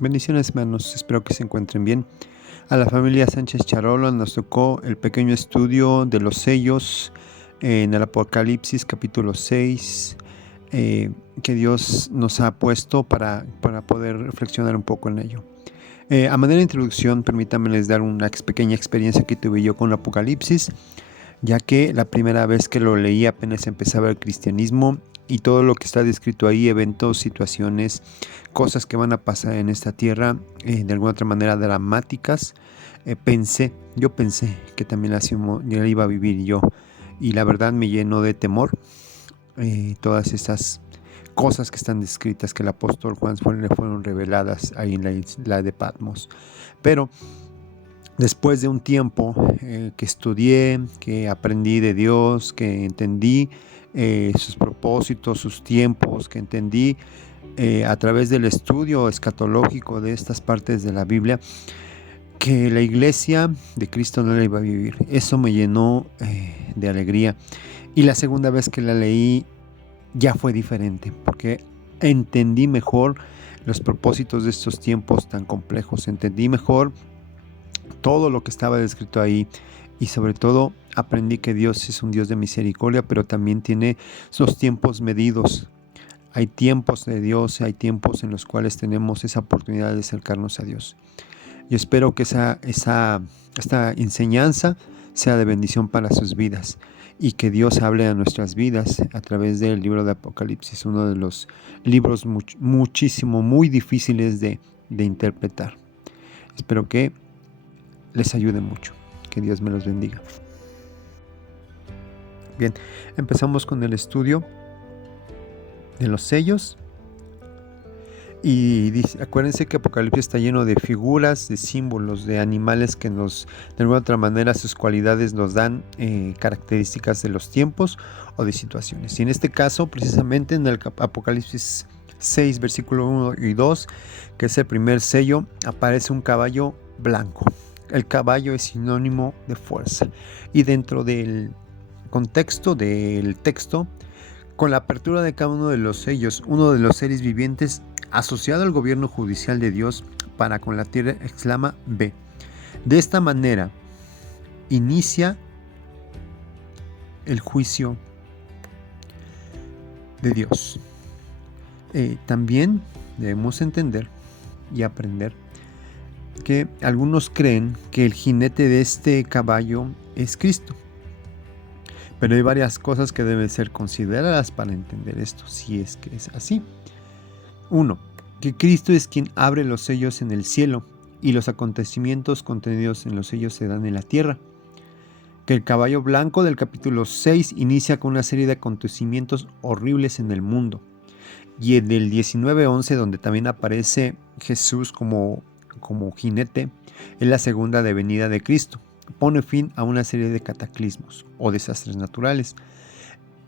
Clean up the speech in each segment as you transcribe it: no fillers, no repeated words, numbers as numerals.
Bendiciones, hermanos, espero que se encuentren bien. A la familia Sánchez Charolo nos tocó el pequeño estudio de los sellos en el Apocalipsis capítulo 6, que Dios nos ha puesto para poder reflexionar un poco en ello. A manera de introducción, permítanme les dar una pequeña experiencia que tuve yo con el Apocalipsis, ya que la primera vez que lo leí apenas empezaba el cristianismo y todo lo que está descrito ahí, eventos, situaciones, cosas que van a pasar en esta tierra, de alguna otra manera dramáticas, yo pensé que también la iba a vivir yo, y la verdad me llenó de temor todas esas cosas que están descritas que el apóstol Juan le fueron reveladas ahí en la isla de Patmos. Pero después de un tiempo que estudié, que aprendí de Dios, que entendí sus propósitos, sus tiempos, que entendí a través del estudio escatológico de estas partes de la Biblia, que la iglesia de Cristo no la iba a vivir. Eso me llenó de alegría. Y la segunda vez que la leí ya fue diferente, porque entendí mejor los propósitos de estos tiempos tan complejos. Entendí mejor todo lo que estaba descrito ahí, y sobre todo aprendí que Dios es un Dios de misericordia, pero también tiene sus tiempos medidos. Hay tiempos de Dios, hay tiempos en los cuales tenemos esa oportunidad de acercarnos a Dios. Yo espero que esta enseñanza sea de bendición para sus vidas y que Dios hable a nuestras vidas a través del libro de Apocalipsis, uno de los libros muy difíciles de interpretar. Espero que les ayude mucho. Que Dios me los bendiga. Bien, empezamos con el estudio de los sellos. Y acuérdense que Apocalipsis está lleno de figuras, de símbolos, de animales que de alguna otra manera, sus cualidades nos dan características de los tiempos o de situaciones. Y en este caso, precisamente en el Apocalipsis 6, versículo 1 y 2, que es el primer sello, aparece un caballo blanco. El caballo es sinónimo de fuerza. Y dentro del contexto del texto, con la apertura de cada uno de los sellos, uno de los seres vivientes asociado al gobierno judicial de Dios para con la tierra exclama ve. De esta manera inicia el juicio de Dios. También debemos entender y aprender que algunos creen que el jinete de este caballo es Cristo. Pero hay varias cosas que deben ser consideradas para entender esto, si es que es así. 1. Que Cristo es quien abre los sellos en el cielo y los acontecimientos contenidos en los sellos se dan en la tierra. Que el caballo blanco del capítulo 6 inicia con una serie de acontecimientos horribles en el mundo. Y en el 19:11, donde también aparece Jesús como jinete, es la segunda venida de Cristo. Pone fin a una serie de cataclismos o desastres naturales.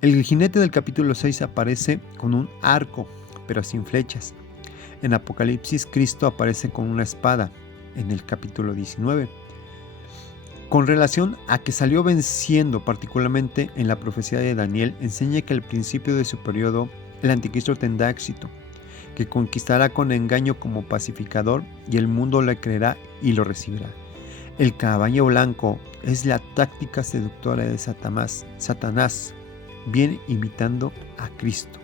El jinete del capítulo 6 aparece con un arco, pero sin flechas. En Apocalipsis, Cristo aparece con una espada en el capítulo 19. Con relación a que salió venciendo, particularmente en la profecía de Daniel, enseña que al principio de su periodo el anticristo tendrá éxito, que conquistará con engaño como pacificador y el mundo le creerá y lo recibirá. El caballo blanco es la táctica seductora de Satanás, bien imitando a Cristo,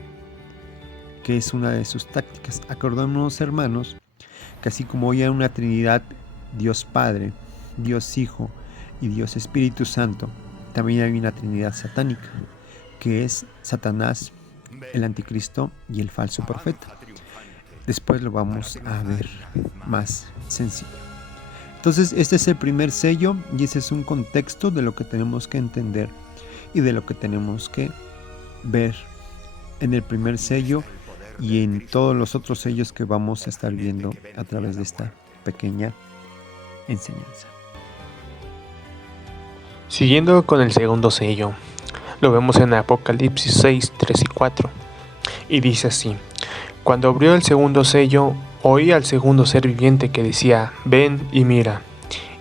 que es una de sus tácticas. Acordémonos, hermanos, que así como hoy hay una Trinidad, Dios Padre, Dios Hijo y Dios Espíritu Santo, también hay una Trinidad satánica, que es Satanás, el anticristo y el falso profeta. Después lo vamos a ver más sencillo. Entonces, este es el primer sello y ese es un contexto de lo que tenemos que entender y de lo que tenemos que ver en el primer sello y en todos los otros sellos que vamos a estar viendo a través de esta pequeña enseñanza. Siguiendo con el segundo sello, lo vemos en Apocalipsis 6, 3 y 4, y dice así: Cuando abrió el segundo sello, oí al segundo ser viviente que decía, ven y mira.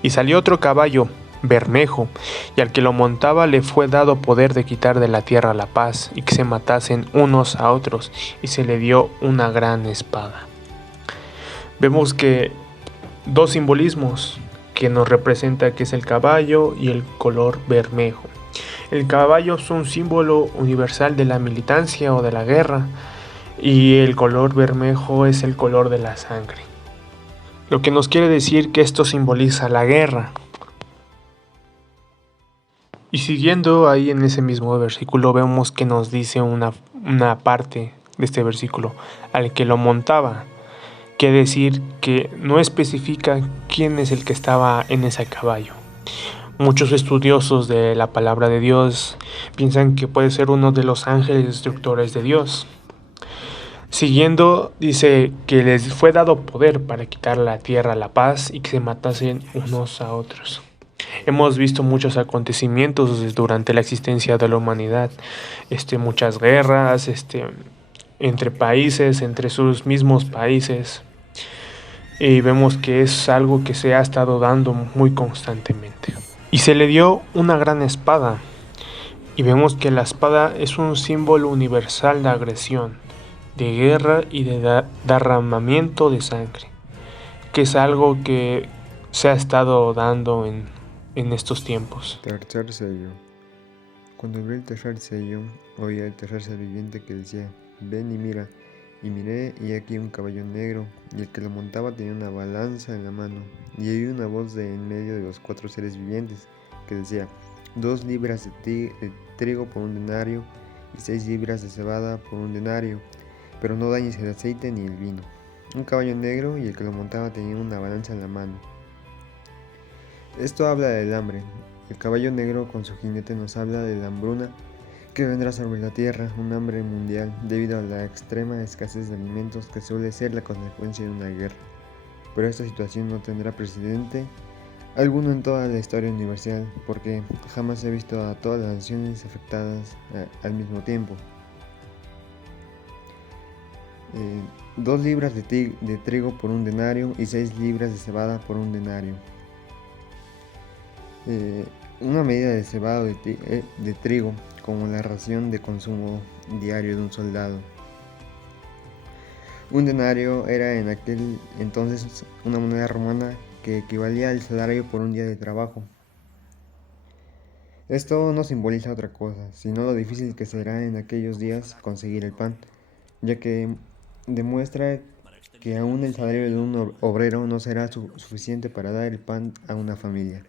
Y salió otro caballo, bermejo, y al que lo montaba le fue dado poder de quitar de la tierra la paz, y que se matasen unos a otros, y se le dio una gran espada. Vemos que dos simbolismos que nos representa, que es el caballo y el color bermejo. El caballo es un símbolo universal de la militancia o de la guerra, y el color bermejo es el color de la sangre. Lo que nos quiere decir que esto simboliza la guerra. Y siguiendo ahí en ese mismo versículo, vemos que nos dice una parte de este versículo: al que lo montaba. Quiere decir que no especifica quién es el que estaba en ese caballo. Muchos estudiosos de la palabra de Dios piensan que puede ser uno de los ángeles destructores de Dios. Siguiendo, dice que les fue dado poder para quitar la tierra, la paz, y que se matasen unos a otros. Hemos visto muchos acontecimientos durante la existencia de la humanidad, muchas guerras, entre países, entre sus mismos países, y vemos que es algo que se ha estado dando muy constantemente. Y se le dio una gran espada, y vemos que la espada es un símbolo universal de agresión, de guerra y de derramamiento de sangre, que es algo que se ha estado dando en estos tiempos. Tercer sello. Cuando abrí el tercer sello, oí al tercer ser viviente que decía: ven y mira. Y miré, y aquí un caballo negro, y el que lo montaba tenía una balanza en la mano. Y oí una voz de en medio de los cuatro seres vivientes que decía: 2 libras de trigo por 1 denario, y 6 libras de cebada por 1 denario, pero no dañes el aceite ni el vino. Un caballo negro, y el que lo montaba tenía una balanza en la mano. Esto habla del hambre. El caballo negro con su jinete nos habla de la hambruna que vendrá sobre la tierra, un hambre mundial debido a la extrema escasez de alimentos que suele ser la consecuencia de una guerra. Pero esta situación no tendrá precedente alguno en toda la historia universal, porque jamás se ha visto a todas las naciones afectadas al mismo tiempo. 2 libras de trigo por 1 denario y 6 libras de cebada por 1 denario. Una medida de cebada de trigo como la ración de consumo diario de un soldado. 1 denario era en aquel entonces una moneda romana que equivalía al salario por un día de trabajo. Esto no simboliza otra cosa, sino lo difícil que será en aquellos días conseguir el pan, ya que demuestra que aún el salario de un obrero no será suficiente para dar el pan a una familia.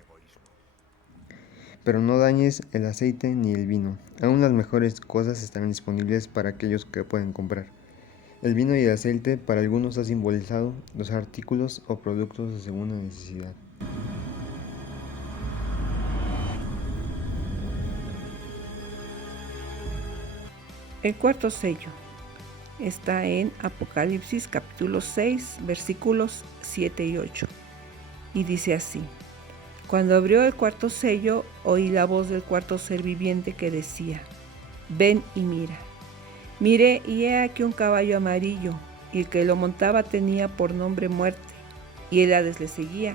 Pero no dañes el aceite ni el vino. Aún las mejores cosas estarán disponibles para aquellos que pueden comprar. El vino y el aceite para algunos ha simbolizado los artículos o productos de segunda necesidad. El cuarto sello está en Apocalipsis capítulo 6, versículos 7 y 8. Y dice así: Cuando abrió el cuarto sello, oí la voz del cuarto ser viviente que decía: ven y mira. Miré, y he aquí un caballo amarillo, y el que lo montaba tenía por nombre Muerte, y el Hades le seguía.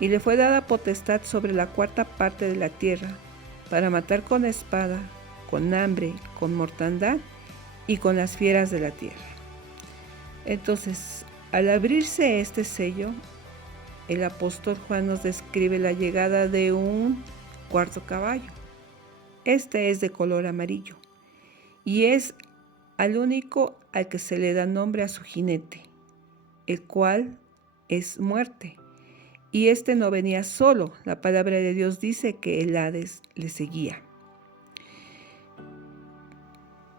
Y le fue dada potestad sobre la cuarta parte de la tierra, para matar con espada, con hambre, con mortandad y con las fieras de la tierra. Entonces, al abrirse este sello, el apóstol Juan nos describe la llegada de un cuarto caballo. Este es de color amarillo y es al único al que se le da nombre a su jinete, el cual es Muerte. Y este no venía solo, la palabra de Dios dice que el Hades le seguía.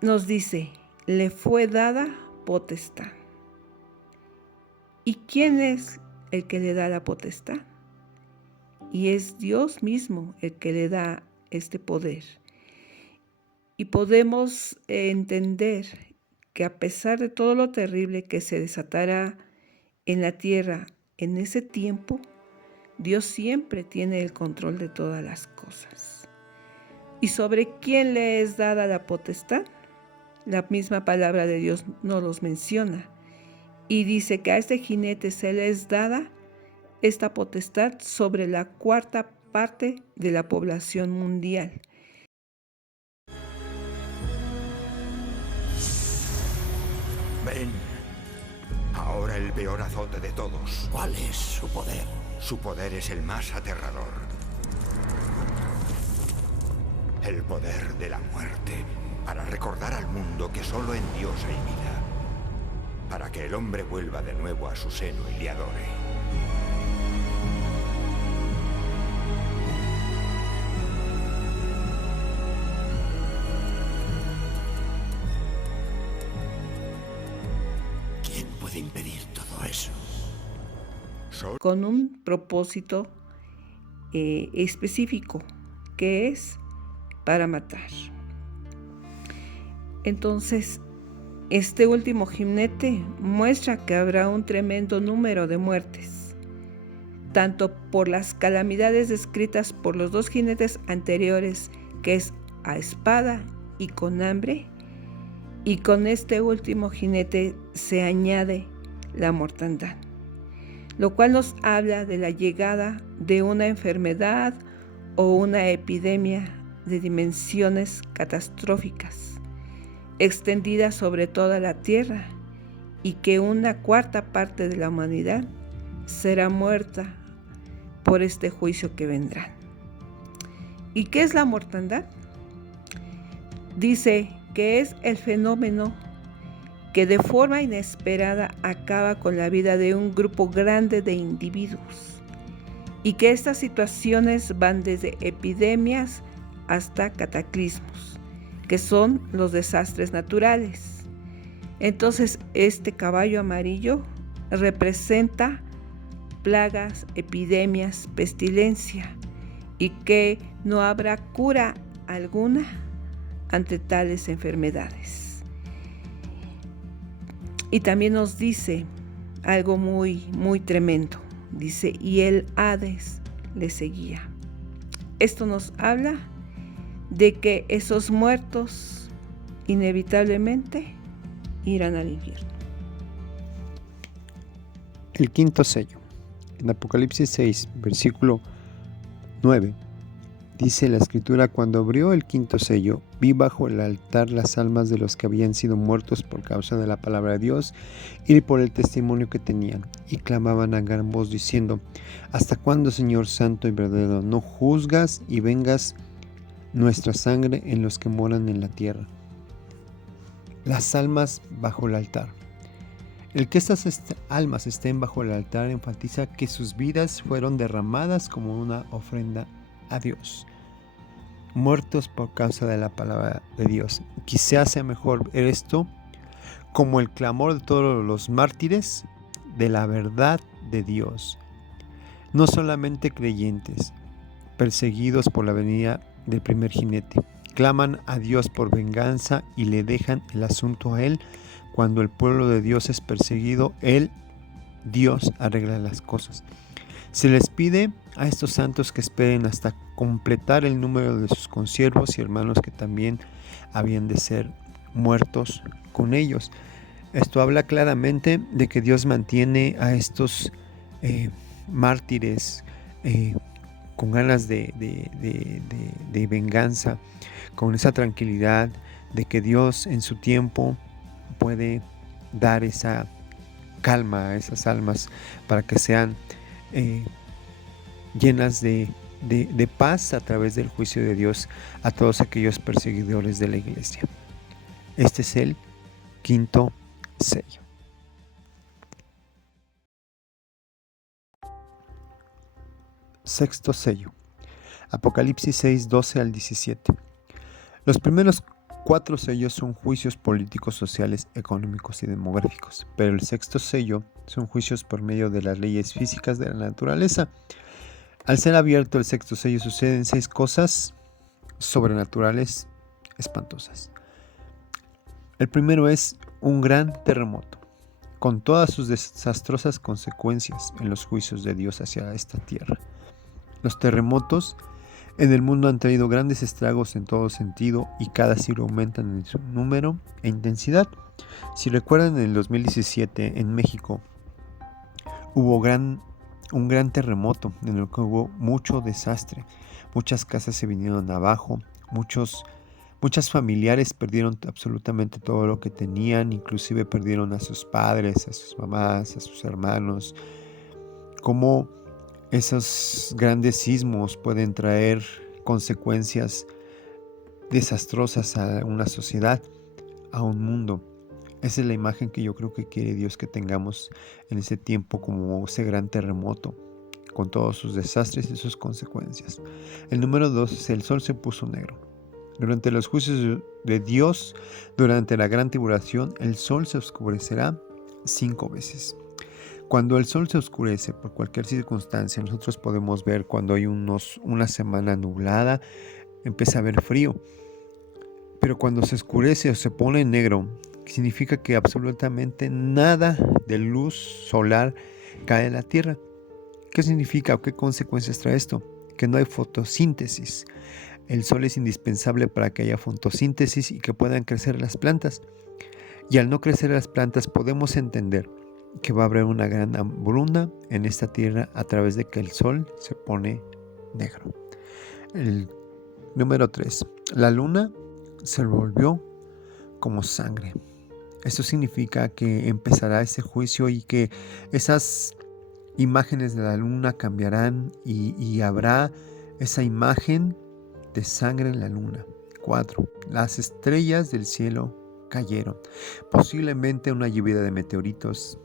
Nos dice: le fue dada potestad. ¿Y quién es el que le da la potestad? Y es Dios mismo el que le da este poder. Y podemos entender que a pesar de todo lo terrible que se desatará en la tierra en ese tiempo, Dios siempre tiene el control de todas las cosas. ¿Y sobre quién le es dada la potestad? La misma palabra de Dios nos los menciona y dice que a este jinete se le es dada esta potestad sobre la cuarta parte de la población mundial. Ven, ahora el peor azote de todos. ¿Cuál es su poder? Su poder es el más aterrador. El poder de la muerte, para recordar al mundo que solo en Dios hay vida. Para que el hombre vuelva de nuevo a su seno y le adore. ¿Quién puede impedir todo eso? Con un propósito específico, que es para matar. Entonces, este último jinete muestra que habrá un tremendo número de muertes, tanto por las calamidades descritas por los dos jinetes anteriores, que es a espada y con hambre, y con este último jinete se añade la mortandad, lo cual nos habla de la llegada de una enfermedad o una epidemia de dimensiones catastróficas, extendida sobre toda la tierra, y que una cuarta parte de la humanidad será muerta por este juicio que vendrá. ¿Y qué es la mortandad? Dice que es el fenómeno que de forma inesperada acaba con la vida de un grupo grande de individuos, y que estas situaciones van desde epidemias hasta cataclismos, que son los desastres naturales. Entonces, este caballo amarillo representa plagas, epidemias, pestilencia, y que no habrá cura alguna ante tales enfermedades. Y también nos dice algo muy, muy tremendo. Dice, y el Hades le seguía. Esto nos habla de que esos muertos inevitablemente irán al infierno. El quinto sello. En Apocalipsis 6, versículo 9, dice la escritura: cuando abrió el quinto sello, vi bajo el altar las almas de los que habían sido muertos por causa de la palabra de Dios y por el testimonio que tenían, y clamaban a gran voz diciendo: ¿hasta cuándo, Señor santo y verdadero, no juzgas y vengas nuestra sangre en los que moran en la tierra? Las almas bajo el altar. El que estas almas estén bajo el altar enfatiza que sus vidas fueron derramadas como una ofrenda a Dios, muertos por causa de la palabra de Dios. Quizás sea mejor ver esto como el clamor de todos los mártires de la verdad de Dios, no solamente creyentes perseguidos por la venida del primer jinete. Claman a Dios por venganza y le dejan el asunto a Él. Cuando el pueblo de Dios es perseguido, Dios arregla las cosas. Se les pide a estos santos que esperen hasta completar el número de sus consiervos y hermanos que también habían de ser muertos con ellos. Esto habla claramente de que Dios mantiene a estos mártires con ganas de venganza, con esa tranquilidad de que Dios en su tiempo puede dar esa calma a esas almas para que sean llenas de paz a través del juicio de Dios a todos aquellos perseguidores de la iglesia. Este es el quinto sello. Sexto sello. Apocalipsis 6, 12 al 17. Los primeros 4 sellos son juicios políticos, sociales, económicos y demográficos, pero el sexto sello son juicios por medio de las leyes físicas de la naturaleza. Al ser abierto el sexto sello suceden 6 cosas sobrenaturales espantosas. El primero es un gran terremoto, con todas sus desastrosas consecuencias en los juicios de Dios hacia esta tierra. Los terremotos en el mundo han traído grandes estragos en todo sentido y cada siglo aumentan en su número e intensidad. Si recuerdan, en el 2017 en México hubo un gran terremoto en el que hubo mucho desastre. Muchas casas se vinieron abajo, muchos Muchas familiares perdieron absolutamente todo lo que tenían, inclusive perdieron a sus padres, a sus mamás, a sus hermanos. Cómo esos grandes sismos pueden traer consecuencias desastrosas a una sociedad, a un mundo. Esa es la imagen que yo creo que quiere Dios que tengamos en ese tiempo, como ese gran terremoto, con todos sus desastres y sus consecuencias. El número 2 es: el sol se puso negro. Durante los juicios de Dios, durante la gran tribulación, el sol se oscurecerá 5 veces. Cuando el sol se oscurece por cualquier circunstancia, nosotros podemos ver cuando hay una semana nublada, empieza a haber frío. Pero cuando se oscurece o se pone negro, significa que absolutamente nada de luz solar cae en la tierra. ¿Qué significa o qué consecuencias trae esto? Que no hay fotosíntesis. El sol es indispensable para que haya fotosíntesis y que puedan crecer las plantas. Y al no crecer las plantas, podemos entender que va a haber una gran hambruna en esta tierra a través de que el sol se pone negro. El número 3. La luna se volvió como sangre. Esto significa que empezará ese juicio y que esas imágenes de la luna cambiarán y habrá esa imagen de sangre en la luna. 4. Las estrellas del cielo cayeron. Posiblemente una lluvia de meteoritos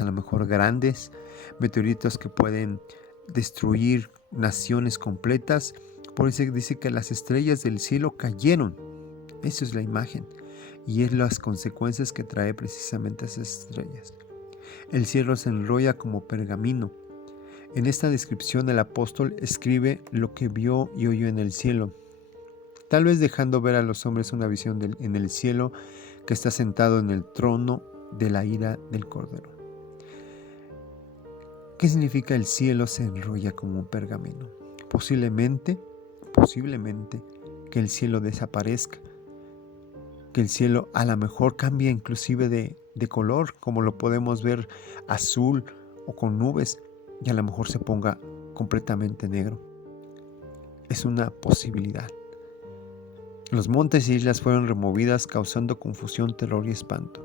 a lo mejor grandes, meteoritos que pueden destruir naciones completas. Por eso dice que las estrellas del cielo cayeron. Esa es la imagen y es las consecuencias que trae precisamente esas estrellas. El cielo se enrolla como pergamino. En esta descripción el apóstol escribe lo que vio y oyó en el cielo, tal vez dejando ver a los hombres una visión en el cielo que está sentado en el trono de la ira del Cordero. ¿Qué significa el cielo se enrolla como un pergamino? Posiblemente que el cielo desaparezca, que el cielo a lo mejor cambie inclusive de color, como lo podemos ver azul o con nubes, y a lo mejor se ponga completamente negro. Es una posibilidad. Los montes y islas fueron removidas, causando confusión, terror y espanto.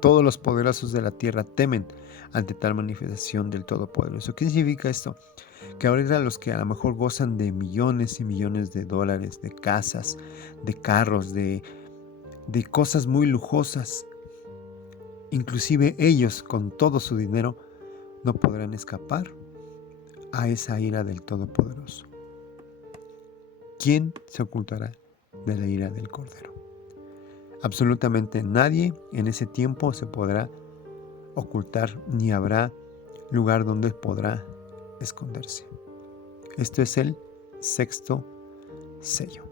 Todos los poderosos de la tierra temen ante tal manifestación del Todopoderoso. ¿Qué significa esto? Que ahora los que a lo mejor gozan de millones y millones de dólares, de casas, de carros, de cosas muy lujosas, inclusive ellos con todo su dinero no podrán escapar a esa ira del Todopoderoso. ¿Quién se ocultará de la ira del Cordero? Absolutamente nadie en ese tiempo se podrá ocultar, ni habrá lugar donde podrá esconderse. Esto es el 6º sello.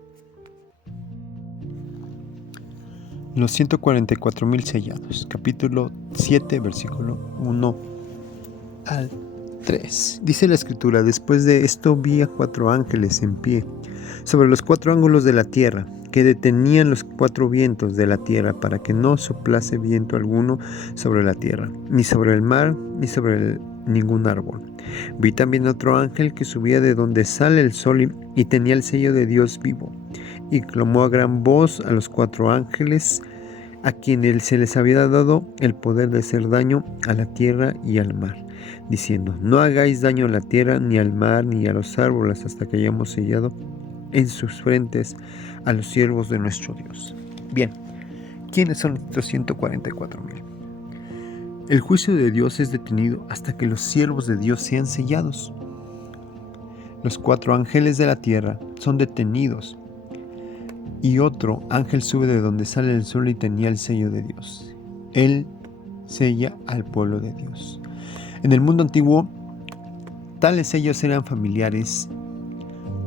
Los 144,000 sellados, capítulo 7, versículo 1 al 3. Dice la escritura: después de esto vi a 4 ángeles en pie sobre los 4 ángulos de la tierra, que detenían los 4 vientos de la tierra para que no soplase viento alguno sobre la tierra, ni sobre el mar, ni sobre ningún árbol. Vi también otro ángel que subía de donde sale el sol y tenía el sello de Dios vivo, y clamó a gran voz a los 4 ángeles a quienes se les había dado el poder de hacer daño a la tierra y al mar, diciendo: no hagáis daño a la tierra, ni al mar, ni a los árboles, hasta que hayamos sellado en sus frentes a los siervos de nuestro Dios. Bien, ¿quiénes son estos 144,000? El juicio de Dios es detenido hasta que los siervos de Dios sean sellados. Los 4 ángeles de la tierra son detenidos, y otro ángel sube de donde sale el sol y tenía el sello de Dios. Él sella al pueblo de Dios. En el mundo antiguo, tales sellos eran familiares.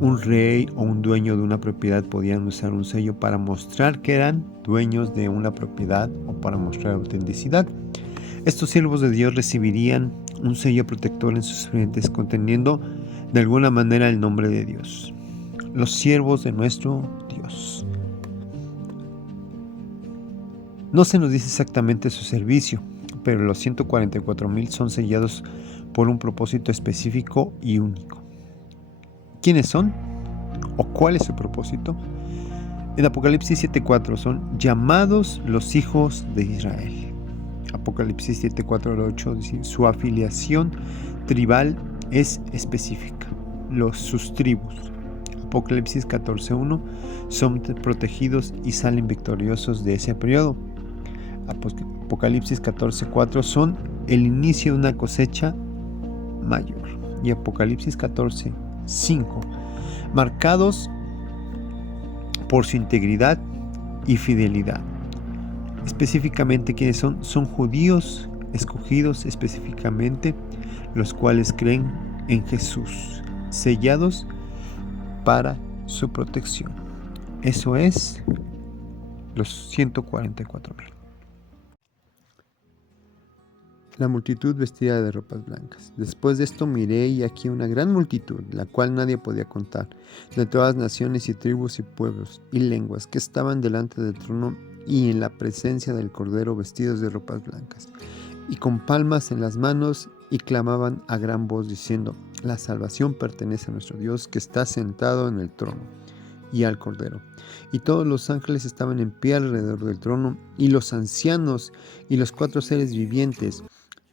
Un rey o un dueño de una propiedad podían usar un sello para mostrar que eran dueños de una propiedad o para mostrar autenticidad. Estos siervos de Dios recibirían un sello protector en sus frentes conteniendo de alguna manera el nombre de Dios. Los siervos de nuestro Dios. No se nos dice exactamente su servicio, pero los 144,000 son sellados por un propósito específico y único. ¿Quiénes son? ¿O cuál es su propósito? En Apocalipsis 7:4 son llamados los hijos de Israel. Apocalipsis 7:4 al 8 dice, su afiliación tribal es específica, sus tribus. Apocalipsis 14:1 son protegidos y salen victoriosos de ese periodo. Apocalipsis 14:4 son el inicio de una cosecha mayor. Y Apocalipsis 14:5 marcados por su integridad y fidelidad. Específicamente, ¿quiénes son? Son judíos escogidos específicamente, los cuales creen en Jesús, sellados para su protección. Eso es los 144,000. La multitud vestida de ropas blancas. Después de esto miré y aquí una gran multitud, la cual nadie podía contar, de todas naciones y tribus y pueblos y lenguas, que estaban delante del trono y en la presencia del Cordero, vestidos de ropas blancas, y con palmas en las manos, y clamaban a gran voz diciendo, la salvación pertenece a nuestro Dios, que está sentado en el trono, y al Cordero. Y todos los ángeles estaban en pie alrededor del trono, y los ancianos y los 4 seres vivientes,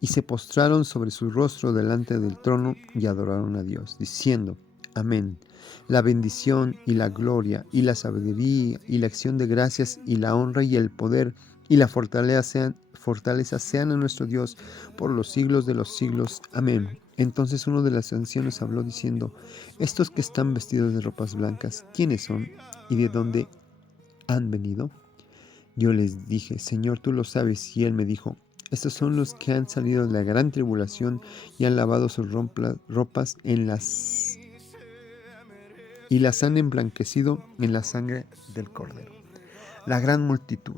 y se postraron sobre su rostro delante del trono y adoraron a Dios, diciendo, amén. La bendición y la gloria y la sabiduría y la acción de gracias y la honra y el poder y la fortaleza sean a nuestro Dios por los siglos de los siglos. Amén. Entonces uno de los ancianos habló diciendo, estos que están vestidos de ropas blancas, ¿quiénes son y de dónde han venido? Yo les dije, Señor, tú lo sabes. Y él me dijo, estos son los que han salido de la gran tribulación y han lavado sus ropas y las han emblanquecido en la sangre del Cordero. La gran multitud.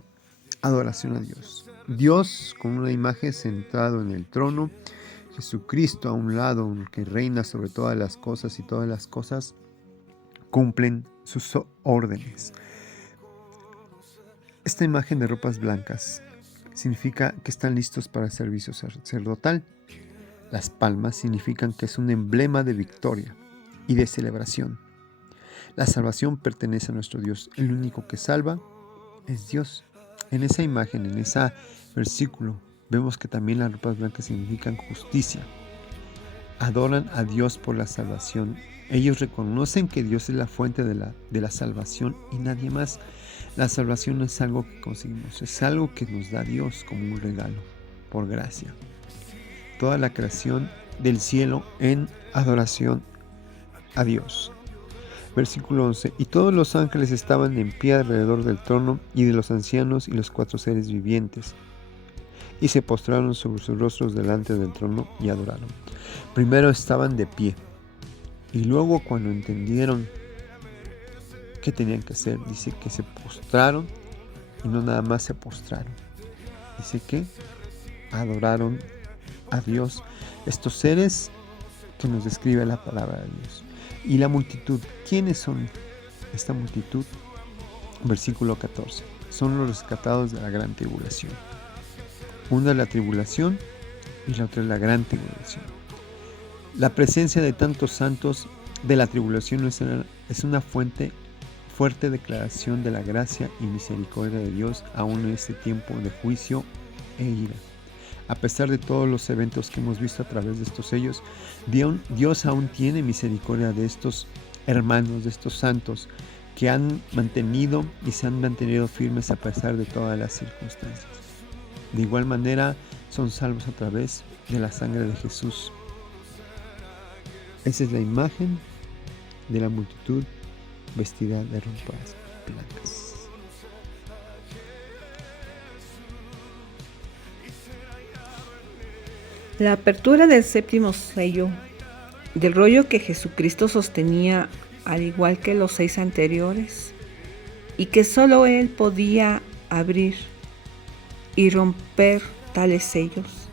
Adoración a Dios. Dios con una imagen sentado en el trono. Jesucristo a un lado, que reina sobre todas las cosas, y todas las cosas cumplen sus órdenes. Esta imagen de ropas blancas significa que están listos para el servicio sacerdotal. Las palmas significan que es un emblema de victoria y de celebración. La salvación pertenece a nuestro Dios. El único que salva es Dios. En esa imagen, en ese versículo, vemos que también las ropas blancas significan justicia. Adoran a Dios por la salvación. Ellos reconocen que Dios es la fuente de la salvación y nadie más. La salvación no es algo que conseguimos, es algo que nos da Dios como un regalo, por gracia. Toda la creación del cielo en adoración a Dios. Versículo 11. Y todos los ángeles estaban en pie alrededor del trono y de los ancianos y los 4 seres vivientes, y se postraron sobre sus rostros delante del trono y adoraron. Primero estaban de pie, y luego cuando entendieron qué tenían que hacer, dice que se postraron, y no nada más se postraron, dice que adoraron a Dios. Estos seres que nos describe la palabra de Dios. Y la multitud, ¿quiénes son esta multitud? Versículo 14. Son los rescatados de la gran tribulación. Una es la tribulación y la otra es la gran tribulación. La presencia de tantos santos de la tribulación es una fuerte declaración de la gracia y misericordia de Dios aún en este tiempo de juicio e ira. A pesar de todos los eventos que hemos visto a través de estos sellos, Dios aún tiene misericordia de estos hermanos, de estos santos que han mantenido y se han mantenido firmes a pesar de todas las circunstancias. De igual manera, son salvos a través de la sangre de Jesús. Esa es la imagen de la multitud vestida de ropas blancas. La apertura del 7º sello, del rollo que Jesucristo sostenía al igual que los 6 anteriores, y que solo Él podía abrir y romper tales sellos,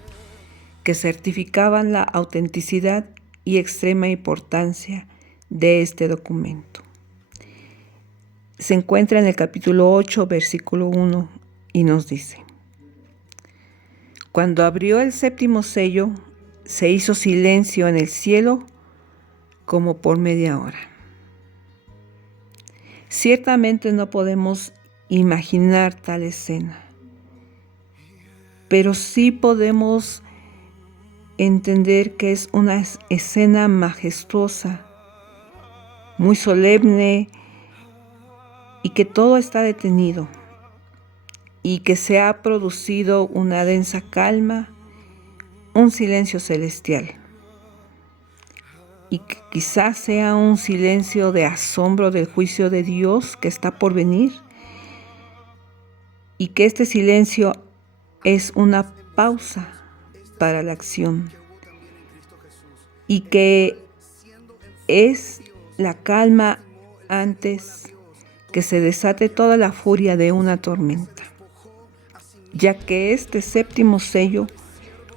que certificaban la autenticidad y extrema importancia de este documento. Se encuentra en el capítulo 8, versículo 1, y nos dice: Cuando abrió el 7º sello, se hizo silencio en el cielo como por media hora. Ciertamente no podemos imaginar tal escena, pero sí podemos entender que es una escena majestuosa, muy solemne, y que todo está detenido, y que se ha producido una densa calma, un silencio celestial, y que quizás sea un silencio de asombro del juicio de Dios que está por venir, y que este silencio es una pausa para la acción, y que es la calma antes que se desate toda la furia de una tormenta, ya que este séptimo sello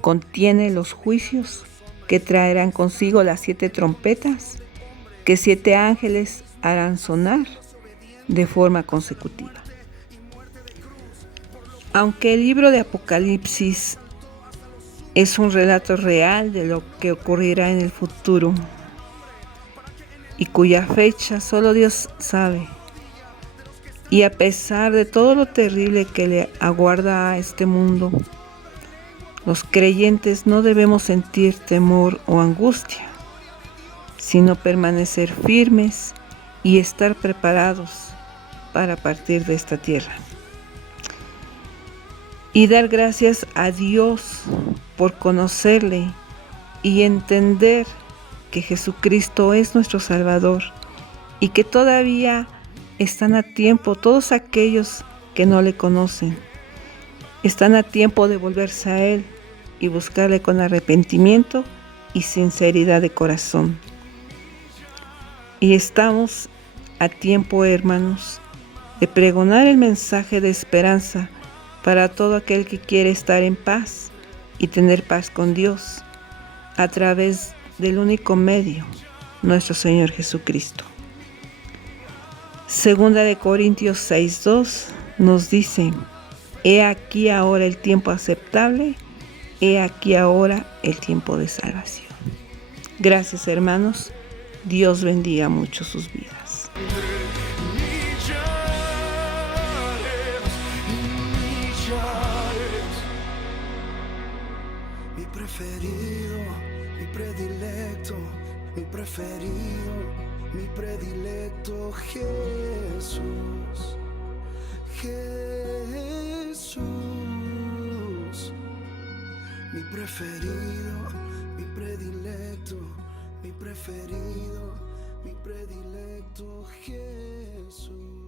contiene los juicios que traerán consigo las 7 trompetas que 7 ángeles harán sonar de forma consecutiva. Aunque el libro de Apocalipsis es un relato real de lo que ocurrirá en el futuro y cuya fecha solo Dios sabe, y a pesar de todo lo terrible que le aguarda a este mundo, los creyentes no debemos sentir temor o angustia, sino permanecer firmes y estar preparados para partir de esta tierra. Y dar gracias a Dios por conocerle y entender que Jesucristo es nuestro Salvador y que todavía están a tiempo todos aquellos que no le conocen. Están a tiempo de volverse a Él y buscarle con arrepentimiento y sinceridad de corazón. Y estamos a tiempo, hermanos, de pregonar el mensaje de esperanza para todo aquel que quiere estar en paz y tener paz con Dios a través del único medio, nuestro Señor Jesucristo. Segunda de Corintios 6:2 nos dice: he aquí ahora el tiempo aceptable, he aquí ahora el tiempo de salvación. Gracias, hermanos. Dios bendiga mucho sus vidas. Mi preferido, mi predilecto, mi preferido, mi predilecto, Jesús, Jesús. Mi preferido, mi predilecto, mi preferido, mi predilecto, Jesús.